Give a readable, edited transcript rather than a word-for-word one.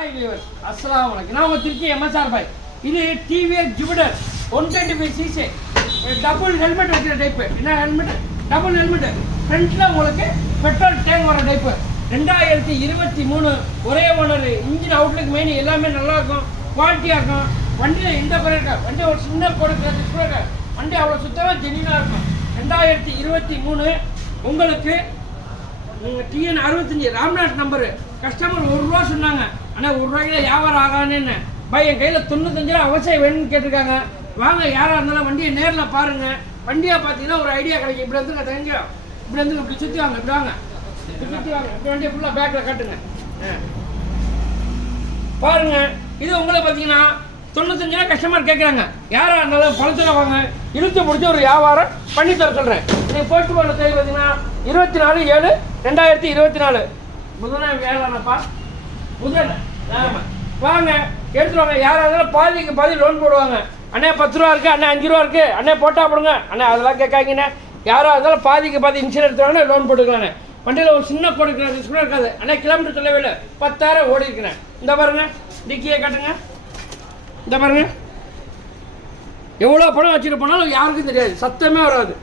Hi viewers, அஸ்ஸலாமு அலைக்கும். நான் உங்கள் திருச்சி எம்எஸ்ஆர் பாய். இது TVS Jupiter 125cc double helmet வைக்கிற டைப்பு. என்ன ஹெல்மெட்? Double helmet. ஃப்ரண்ட்டில் உங்களுக்கு பெட்ரோல் டேங்க் வர டைப்பு. 2023 ஒரே ஓனர். இன்ஜின் அவுட்லுக் மெயின் எல்லாமே நல்லாயிருக்கும், குவாலிட்டியாக இருக்கும். வண்டியில் எந்த குறை இருக்கா? வண்டி ஒரு சின்ன கொடுக்குற வண்டி அவ்வளோ சுத்தமாக ஜெனியூனாக இருக்கும். 2023 உங்களுக்கு TN 65 ராம்நாத் நம்பரு. கஸ்டமர் ₹1 சொன்னாங்க. ஆனால் ₹1 வியாபாரம் ஆகான்னு பாய் என் கையில் 95 அவசியம் வேணும்னு கேட்டிருக்காங்க. வாங்க, யாராக இருந்தாலும் வண்டியை நேரில் பாருங்கள். வண்டியாக பார்த்தீங்கன்னா ஒரு ஐடியா கிடைக்கும். இப்படி வந்து தெரிஞ்சோம், இப்படி வந்து இப்படி சுற்றி வாங்க, இப்படி வாங்க, இப்படி சுற்றி வாங்க. இப்படி வண்டியை ஃபுல்லாக பேக்கில் காட்டுங்க பாருங்க. இது உங்களை பார்த்தீங்கன்னா 95 கஸ்டமர் கேட்குறாங்க. யாராக இருந்தாலும் பழத்தில் வாங்க, இழுத்து முடிச்சு ஒரு வியாபாரம் பண்ணி தர சொல்கிறேன். நீங்கள் போட்டு போன தேதி பார்த்தீங்கன்னா 24/7/2024 புதன் வேலைப்பா புதன். ஆமாம், வாங்க எடுத்துட்டு வாங்க. யாராக இருந்தாலும் பாதிக்கு பாதி லோன் போடுவாங்க. அண்ணே ₹10 இருக்குது, அண்ணே ₹5 இருக்குது, அண்ணே போட்டால் போடுங்க அண்ணே, அதெல்லாம் கேட்காங்கண்ணே. யாராக இருந்தாலும் பாதிக்கு பாதி இன்சூரன்ஸ் எடுத்துவாங்க, லோன் போட்டுக்கலாங்க. வண்டியில் ஒரு சின்ன போட்டுக்கிறேன், ரிஸ்க் கூட இருக்காது. அண்ணே கிலோமீட்டர் சொல்லவே இல்லை, 10,000 ஓடி இருக்கிறேன். இந்த பாருங்க, டிக்கியை காட்டுங்க. இந்த பாருங்க, எவ்வளோ பணம் வச்சுட்டு போனாலும் யாருக்கும் தெரியாது, சத்தமே வராது.